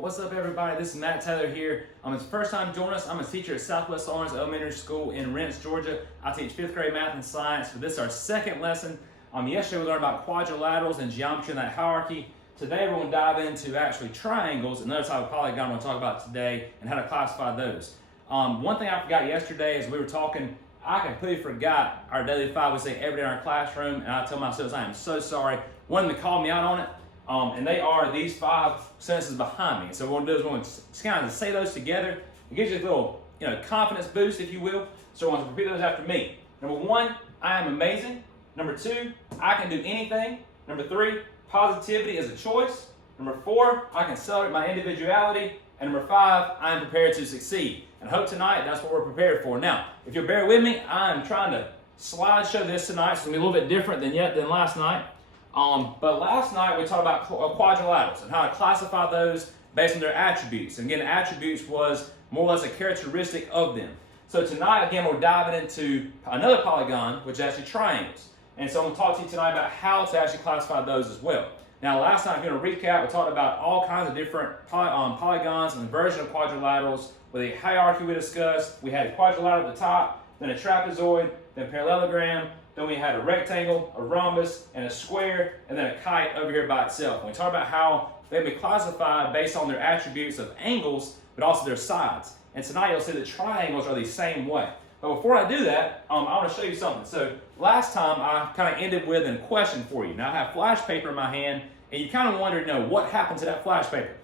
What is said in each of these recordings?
What's up, everybody? This is Matt Taylor here. It's the first time joining us. I'm a teacher at Southwest Lawrence Elementary School in Rents, Georgia. I teach 5th grade math and science, but this is our second lesson. Yesterday we learned about quadrilaterals and geometry in that hierarchy. Today we're going to dive into actually triangles, another type of polygon I'm going to talk about today, and how to classify those. One thing I forgot yesterday is we were talking, I completely forgot our daily five we say every day in our classroom, and I tell my students I am so sorry. One of them called me out on it. And they are these 5 sentences behind me. So what we're going to do is we're going to kind of say those together. It gives you a little, confidence boost, if you will. So we're going to repeat those after me. Number 1, I am amazing. Number 2, I can do anything. Number 3, positivity is a choice. Number 4, I can celebrate my individuality. And number 5, I am prepared to succeed. And I hope tonight that's what we're prepared for. Now, if you'll bear with me, I'm trying to slideshow this tonight. So it's going to be a little bit different than last night. But last night we talked about quadrilaterals and how to classify those based on their attributes. And again, attributes was more or less a characteristic of them. So tonight, again, we're diving into another polygon, which is actually triangles. And so I'm going to talk to you tonight about how to actually classify those as well. Now, last night, if you're going to recap, we talked about all kinds of different polygons and the version of quadrilaterals with a hierarchy we discussed. We had a quadrilateral at the top, then a trapezoid, then parallelogram. Then we had a rectangle, a rhombus, and a square, and then a kite over here by itself. And we talked about how they can be classified based on their attributes of angles, but also their sides. And tonight you'll see that triangles are the same way. But before I do that, I want to show you something. So last time I kind of ended with a question for you. Now I have flash paper in my hand, and you kind of wondered, what happened to that flash paper?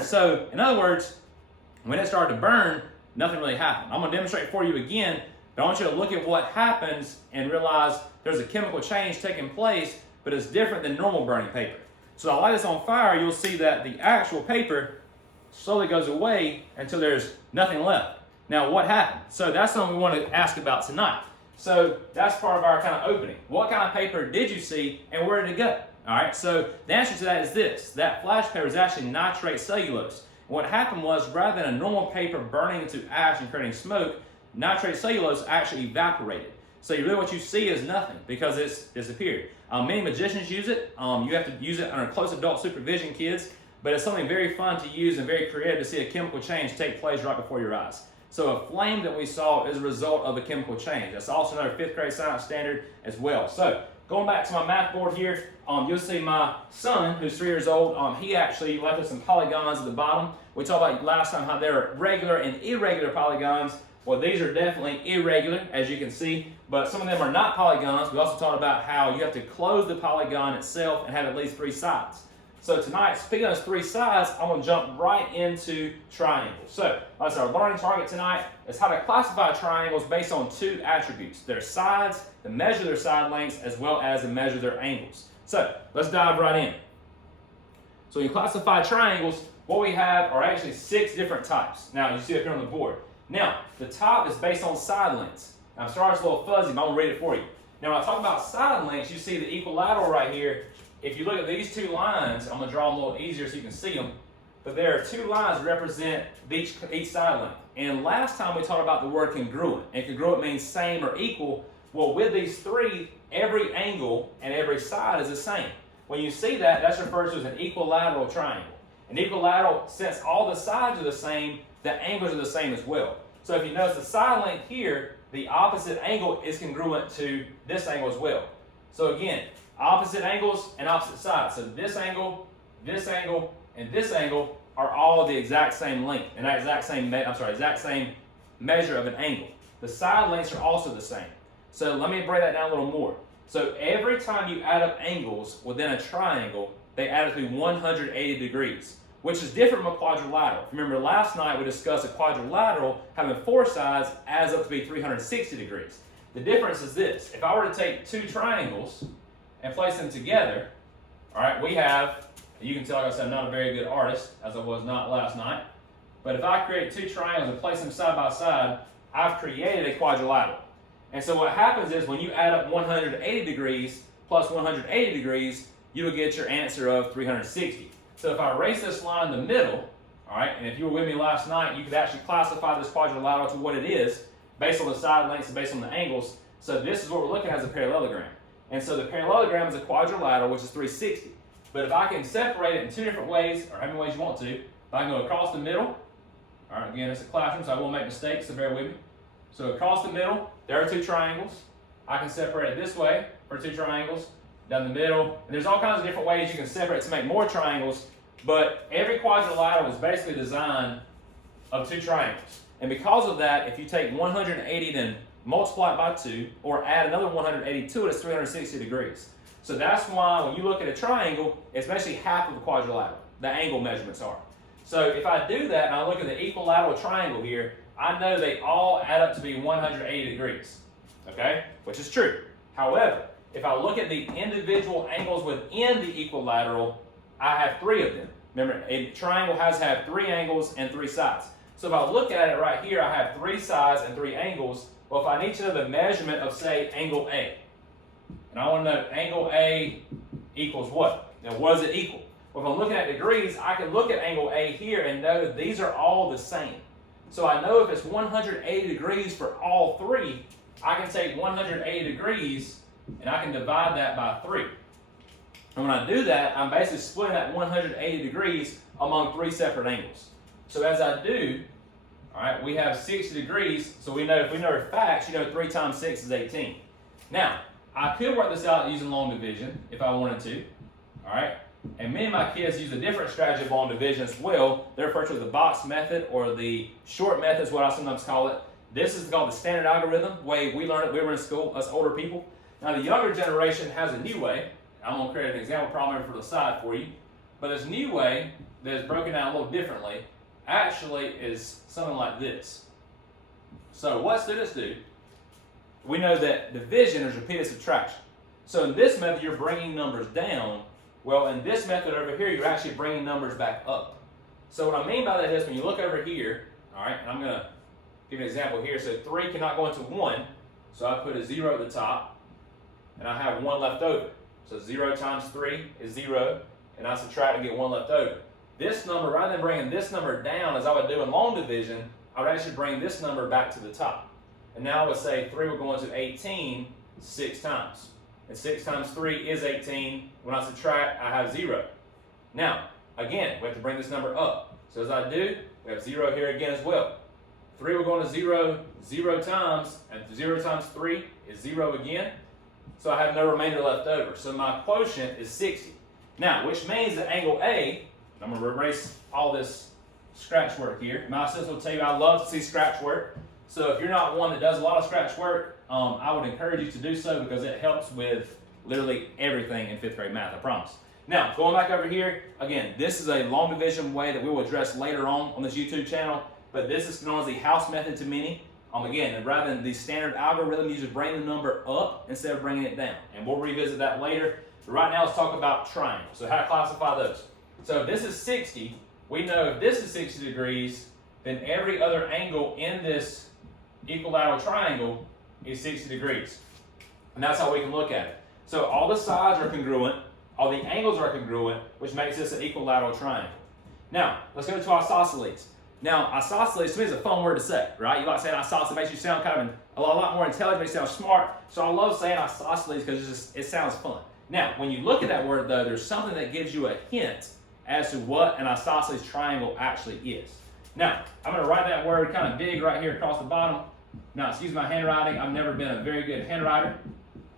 So in other words, when it started to burn, nothing really happened. I'm going to demonstrate for you again. But I want you to look at what happens and realize there's a chemical change taking place, but it's different than normal burning paper. So I light this on fire, you'll see that the actual paper slowly goes away until there's nothing left. Now what happened? So that's something we want to ask about tonight. So that's part of our kind of opening. What kind of paper did you see and where did it go? All right, so the answer to that is this. That flash paper is actually nitrate cellulose. And what happened was, rather than a normal paper burning into ash and creating smoke, nitrate cellulose actually evaporated. So really what you see is nothing because it's disappeared. Many magicians use it. You have to use it under close adult supervision, kids, but it's something very fun to use and very creative to see a chemical change take place right before your eyes. So a flame that we saw is a result of a chemical change. That's also another 5th grade science standard as well. So going back to my math board here, you'll see my son, who's 3 years old, he actually left us some polygons at the bottom. We talked about last time how there are regular and irregular polygons. Well, these are definitely irregular, as you can see, but some of them are not polygons. We also talked about how you have to close the polygon itself and have at least 3 sides. So tonight, speaking of those 3 sides, I'm going to jump right into triangles. So that's our learning target tonight, is how to classify triangles based on 2 attributes: their sides, the measure of their side lengths, as well as the measure of their angles. So let's dive right in. So when you classify triangles, what we have are actually 6 different types. Now, you see up here on the board. Now, the top is based on side lengths. I'm sorry it's a little fuzzy, but I'm going to read it for you. Now, when I talk about side lengths, you see the equilateral right here. If you look at these 2 lines, I'm going to draw them a little easier so you can see them. But there are 2 lines that represent each side length. And last time we talked about the word congruent. And congruent means same or equal. Well, with these 3, every angle and every side is the same. When you see that, that's referred to as an equilateral triangle. An equilateral, since all the sides are the same, the angles are the same as well. So if you notice the side length here, the opposite angle is congruent to this angle as well. So again, opposite angles and opposite sides. So this angle, and this angle are all the exact same length and that exact same measure of an angle. The side lengths are also the same. So let me break that down a little more. So every time you add up angles within a triangle, they add up to 180 degrees. Which is different from a quadrilateral. Remember last night we discussed a quadrilateral having 4 sides adds up to be 360 degrees. The difference is this: if I were to take 2 triangles and place them together, all right, we have, you can tell, like I said, I'm not a very good artist, as I was not last night, but if I create 2 triangles and place them side by side, I've created a quadrilateral. And so what happens is when you add up 180 degrees plus 180 degrees, you will get your answer of 360. So if I erase this line in the middle, all right, and if you were with me last night, you could actually classify this quadrilateral to what it is based on the side lengths and based on the angles. So this is what we're looking at as a parallelogram. And so the parallelogram is a quadrilateral, which is 360. But if I can separate it in 2 different ways, or how many ways you want to, If I can go across the middle, all right, again, it's a classroom, so I will make mistakes, so bear with me. So across the middle, there are two triangles. I can separate it this way for two triangles, down the middle. And there's all kinds of different ways you can separate to make more triangles, but every quadrilateral is basically designed of two triangles. And because of that, if you take 180 then multiply it by 2, or add another 180 to it, it's 360 degrees. So that's why when you look at a triangle, it's basically half of a quadrilateral. The angle measurements are. So if I do that and I look at the equilateral triangle here, I know they all add up to be 180 degrees, okay? Which is true. However, if I look at the individual angles within the equilateral, I have 3 of them. Remember, a triangle has to have 3 angles and 3 sides. So if I look at it right here, I have 3 sides and 3 angles. Well, if I need to know the measurement of, say, angle A, and I want to know angle A equals what? Now, what does it equal? Well, if I'm looking at degrees, I can look at angle A here and know that these are all the same. So I know if it's 180 degrees for all 3, I can take 180 degrees and I can divide that by 3. And when I do that, I'm basically splitting that 180 degrees among 3 separate angles. So as I do, all right, we have 60 degrees. So we know, if we know facts, you know 3 times 6 is 18. Now, I could work this out using long division if I wanted to, all right? And many of my kids use a different strategy of long division as well. They're referred to as the box method or the short method is what I sometimes call it. This is called the standard algorithm, way we learned it, we were in school, us older people. Now the younger generation has a new way. I'm going to create an example problem for the side for you. But this new way that is broken down a little differently actually is something like this. So what students do, we know that division is repeated subtraction. So in this method, you're bringing numbers down. Well, in this method over here, you're actually bringing numbers back up. So what I mean by that is when you look over here, all right, and I'm going to give an example here. So 3 cannot go into 1, so I put a 0 at the top, and I have 1 left over. So 0 times 3 is 0, and I subtract and get 1 left over. This number, rather than bringing this number down as I would do in long division, I would actually bring this number back to the top. And now I would say 3 will go into 18 6 times. And 6 times 3 is 18. When I subtract, I have 0. Now, again, we have to bring this number up. So as I do, we have 0 here again as well. 3 will go into 0 0 times, and 0 times 3 is 0 again. So I have no remainder left over. So my quotient is 60. Now, which means that angle A, I'm going to erase all this scratch work here. My assistant will tell you I love to see scratch work. So if you're not one that does a lot of scratch work, I would encourage you to do so because it helps with literally everything in 5th grade math, I promise. Now, going back over here, again, this is a long division way that we will address later on this YouTube channel, but this is known as the house method to many. Again, rather than the standard algorithm, you just bring the number up instead of bringing it down. And we'll revisit that later. But right now, let's talk about triangles. So how to classify those. So if this is 60, we know if this is 60 degrees, then every other angle in this equilateral triangle is 60 degrees. And that's how we can look at it. So all the sides are congruent, all the angles are congruent, which makes this an equilateral triangle. Now, let's go to isosceles. Now, isosceles to me is a fun word to say, right? You like saying isosceles, it makes you sound kind of a lot more intelligent, makes you sound smart. So I love saying isosceles because it sounds fun. Now, when you look at that word though, there's something that gives you a hint as to what an isosceles triangle actually is. Now, I'm going to write that word kind of big right here across the bottom. Now, excuse my handwriting. I've never been a very good handwriter,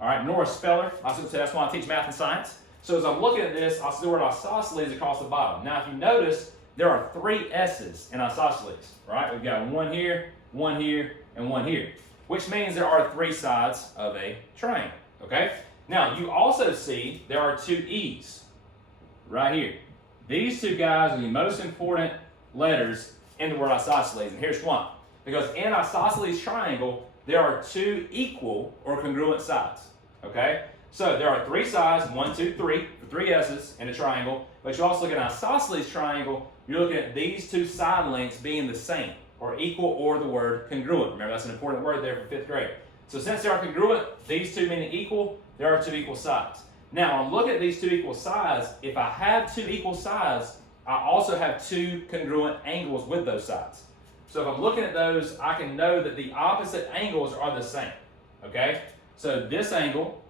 all right, nor a speller. That's why I teach math and science. So as I'm looking at this, I'll see the word isosceles across the bottom. Now, if you notice, there are 3 S's in isosceles, right? We've got 1 here, 1 here, and 1 here, which means there are 3 sides of a triangle, okay? Now, you also see there are 2 E's right here. These 2 guys are the most important letters in the word isosceles, and here's why. Because in isosceles triangle, there are 2 equal or congruent sides, okay? So there are 3 sides, 1, 2, 3, 3 S's in a triangle, but you also look at an isosceles triangle, you're looking at these 2 side lengths being the same, or equal, or the word congruent. Remember, that's an important word there for 5th grade. So since they are congruent, these 2 meaning equal, there are 2 equal sides. Now, when I'm looking at these 2 equal sides, if I have 2 equal sides, I also have 2 congruent angles with those sides. So if I'm looking at those, I can know that the opposite angles are the same, okay? So this angle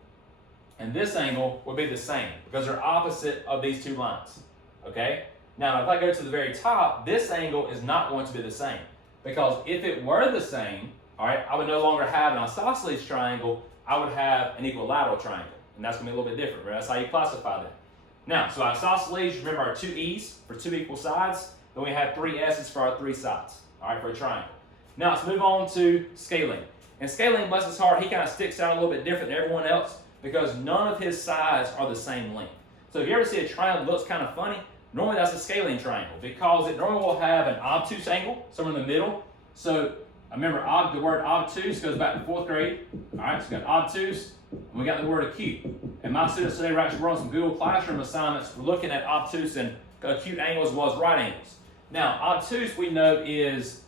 and this angle will be the same because they're opposite of these 2 lines, okay? Now, if I go to the very top, this angle is not going to be the same. Because if it were the same, all right, I would no longer have an isosceles triangle, I would have an equilateral triangle. And that's going to be a little bit different, right? That's how you classify that. Now, so isosceles, remember our two E's for two equal sides, then we have three S's for our three sides, all right, for a triangle. Now, let's move on to scalene. And scalene, bless his heart, he kind of sticks out a little bit different than everyone else because none of his sides are the same length. So if you ever see a triangle that looks kind of funny, normally that's a scalene triangle because it normally will have an obtuse angle somewhere in the middle. So remember, the word obtuse goes back to 4th grade. All right, so we got obtuse, and we got the word acute. And my students today were actually running some Google Classroom assignments. We're looking at obtuse and acute angles as well as right angles. Now, obtuse we know is,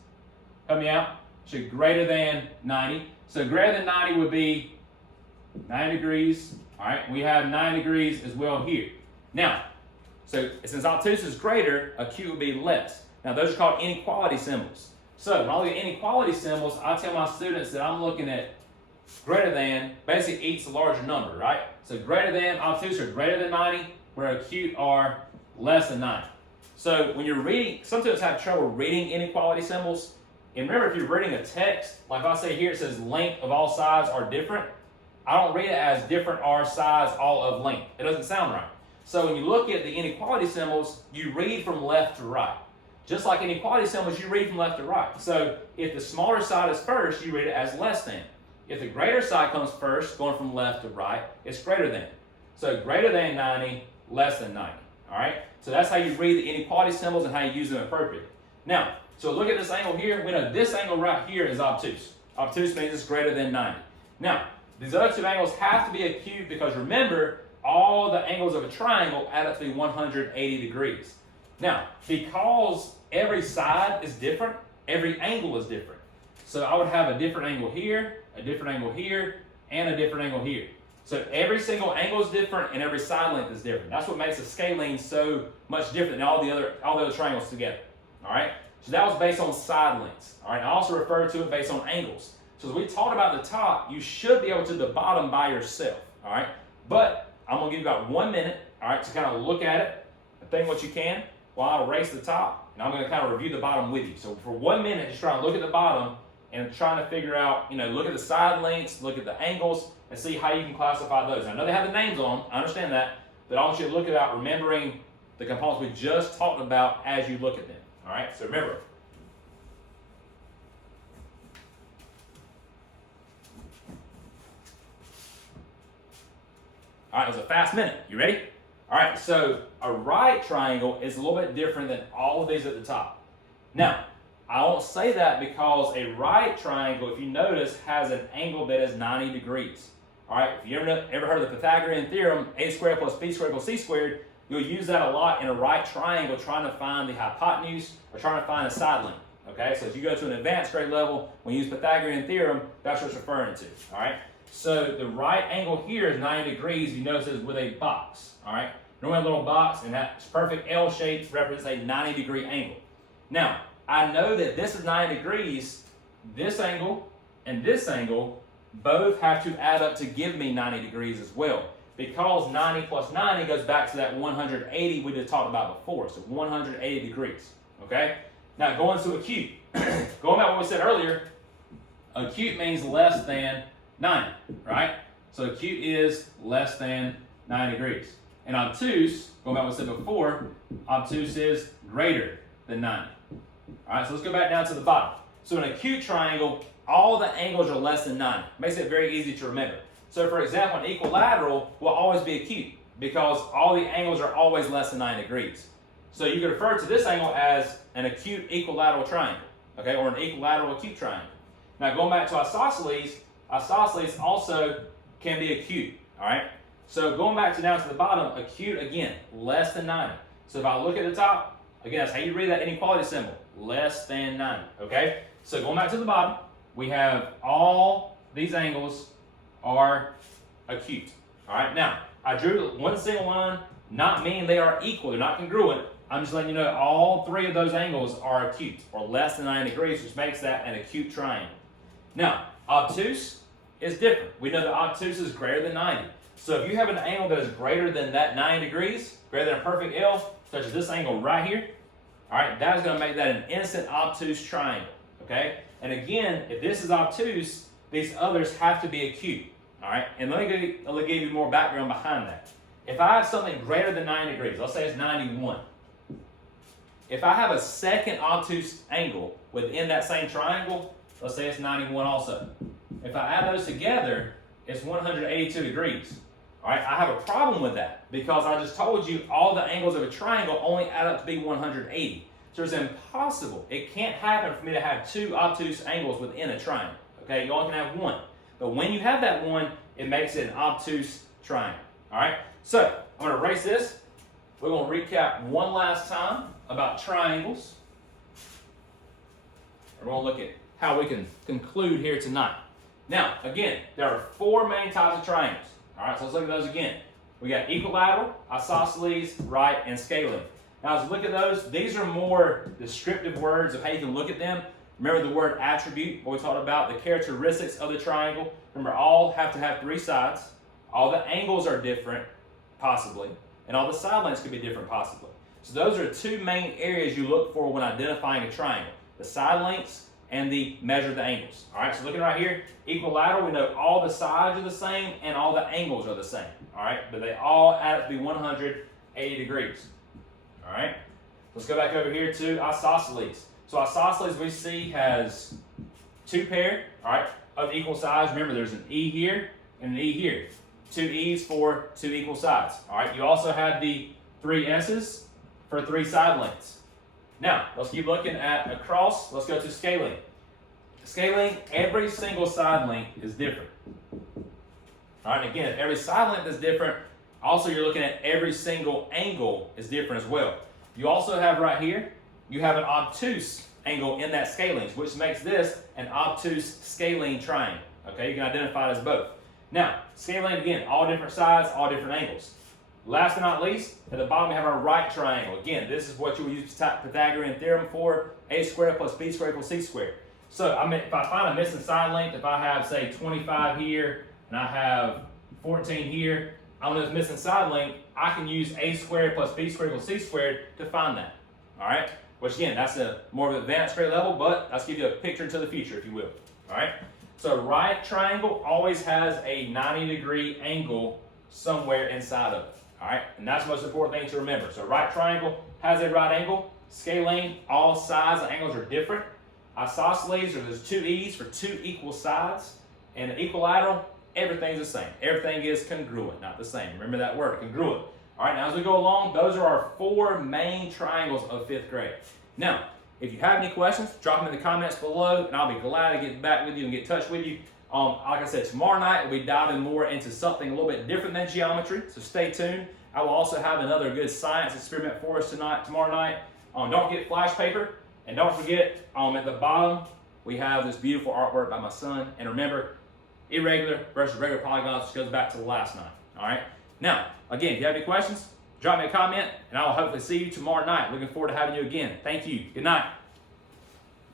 help me out, should greater than 90. So greater than 90 would be 90 degrees. All right, we have 90 degrees as well here. Now, so since obtuse is greater, acute would be less. Now, those are called inequality symbols. So when I look at inequality symbols, I tell my students that I'm looking at greater than, basically eats a larger number, right? So greater than, obtuse are greater than 90, where acute are less than 90. So when you're reading, some students have trouble reading inequality symbols. And remember, if you're reading a text, like if I say here it says length of all sides are different, I don't read it as different are sides all of length. It doesn't sound right. So when you look at the inequality symbols, you read from left to right. Just like inequality symbols, you read from left to right. So if the smaller side is first, you read it as less than. If the greater side comes first, going from left to right, it's greater than. So greater than 90, less than 90. All right? So that's how you read the inequality symbols and how you use them appropriately. Now, so look at this angle here. We know this angle right here is obtuse. Obtuse means it's greater than 90. Now, these other two angles have to be acute because remember, all the angles of a triangle add up to be 180 degrees. Now, because every side is different, every angle is different. So I would have a different angle here, a different angle here, and a different angle here. So every single angle is different and every side length is different. That's what makes a scalene so much different than all the other triangles together. All right? So that was based on side lengths. All right? I also referred to it based on angles. So as we talked about the top, you should be able to the bottom by yourself. All right? But I'm going to give you about 1 minute, all right, to kind of look at it and think what you can while I erase the top, and I'm going to kind of review the bottom with you. So for 1 minute, just try to look at the bottom and trying to figure out, look at the side lengths, look at the angles, and see how you can classify those. I know they have the names on them, I understand that, but I want you to look at remembering the components we just talked about as you look at them. All right, so remember. All right, it was a fast minute. You ready? All right, so a right triangle is a little bit different than all of these at the top. Now, I won't say that because a right triangle, if you notice, has an angle that is 90 degrees. All right, if you ever heard of the Pythagorean theorem, a squared plus b squared equals c squared, you'll use that a lot in a right triangle trying to find the hypotenuse or trying to find the side length. Okay, so as you go to an advanced grade level, when you use Pythagorean theorem, that's what it's referring to. All right, so the right angle here is 90 degrees. You notice it's with a box. All right, normally a little box, and that perfect L shape represents a 90 degree angle. Now, I know that this is 90 degrees. This angle and this angle both have to add up to give me 90 degrees as well, because 90 plus 90 goes back to that 180 we just talked about before, so 180 degrees, okay? Now going to acute, going back to what we said earlier, acute means less than 90, right? So acute is less than 90 degrees. And obtuse, going back to what we said before, obtuse is greater than 90. All right, so let's go back down to the bottom. So an acute triangle, all the angles are less than 90. Makes it very easy to remember. So for example, an equilateral will always be acute because all the angles are always less than 90 degrees. So you can refer to this angle as an acute equilateral triangle, okay, or an equilateral acute triangle. Now going back to isosceles, isosceles also can be acute, all right? So going back to down to the bottom, acute again, less than 90. So if I look at the top, again, that's how you read that inequality symbol, less than 90, okay? So going back to the bottom, we have all these angles are acute, all right? Now, I drew one single line, not meaning they are equal, they're not congruent. I'm just letting you know all three of those angles are acute, or less than 90 degrees, which makes that an acute triangle. Now, obtuse is different. We know that obtuse is greater than 90. So if you have an angle that is greater than that 90 degrees, greater than a perfect L, such as this angle right here, all right, that is going to make that an instant obtuse triangle, okay? And again, if this is obtuse, these others have to be acute, all right? And let me give you more background behind that. If I have something greater than 90 degrees, let's say it's 91. If I have a second obtuse angle within that same triangle, let's say it's 91 also. If I add those together, it's 182 degrees. All right, I have a problem with that because I just told you all the angles of a triangle only add up to be 180. So it's impossible. It can't happen for me to have two obtuse angles within a triangle. Okay, you only can have one. But when you have that one, it makes it an obtuse triangle. All right, so I'm going to erase this. We're going to recap one last time about triangles. We're going to look at how we can conclude here tonight. Now, again, there are four main types of triangles. All right, so let's look at those again. We got equilateral, isosceles, right, and scalene. Now, as we look at those, these are more descriptive words of how you can look at them. Remember the word attribute, what we talked about, the characteristics of the triangle. Remember, all have to have three sides. All the angles are different, possibly, and all the side lengths could be different, possibly. So those are two main areas you look for when identifying a triangle, the side lengths and the measure of the angles. All right, so looking right here, equilateral, we know all the sides are the same and all the angles are the same. All right, but they all add up to be 180 degrees. All right, let's go back over here to isosceles. So isosceles we see has two pair, all right, of equal sides. Remember, there's an E here and an E here. Two E's for two equal sides. All right, you also have the three S's for three side lengths. Now, let's keep looking at across. Let's go to scalene. Scalene, every single side length is different. All right, again, every side length is different. Also, you're looking at every single angle is different as well. You also have right here, you have an obtuse angle in that scalene, which makes this an obtuse scalene triangle. Okay, you can identify it as both. Now, scalene, again, all different sides, all different angles. Last but not least, at the bottom we have our right triangle. Again, this is what you will use Pythagorean theorem for, a squared plus b squared equals c squared. So if I find a missing side length, if I have, say, 25 here, and I have 14 here, on this missing side length, I can use a squared plus b squared equals c squared to find that. All right? Which, again, that's a more of an advanced grade level, but let's give you a picture into the future, if you will. All right? So right triangle always has a 90-degree angle somewhere inside of it. All right, and that's the most important thing to remember. So right triangle has a right angle. Scalene, all sides and angles are different. Isosceles, there's two E's for two equal sides. And the equilateral, everything's the same. Everything is congruent, not the same. Remember that word, congruent. All right, now as we go along, those are our four main triangles of 5th grade. Now, if you have any questions, drop them in the comments below, and I'll be glad to get back with you and get in touch with you. Like I said, tomorrow night we'll be diving more into something a little bit different than geometry, so stay tuned. I will also have another good science experiment for us tomorrow night. Don't forget flash paper, and don't forget at the bottom we have this beautiful artwork by my son. And remember, irregular versus regular polygons, which goes back to the last night. All right. Now, again, if you have any questions, drop me a comment, and I will hopefully see you tomorrow night. Looking forward to having you again. Thank you. Good night.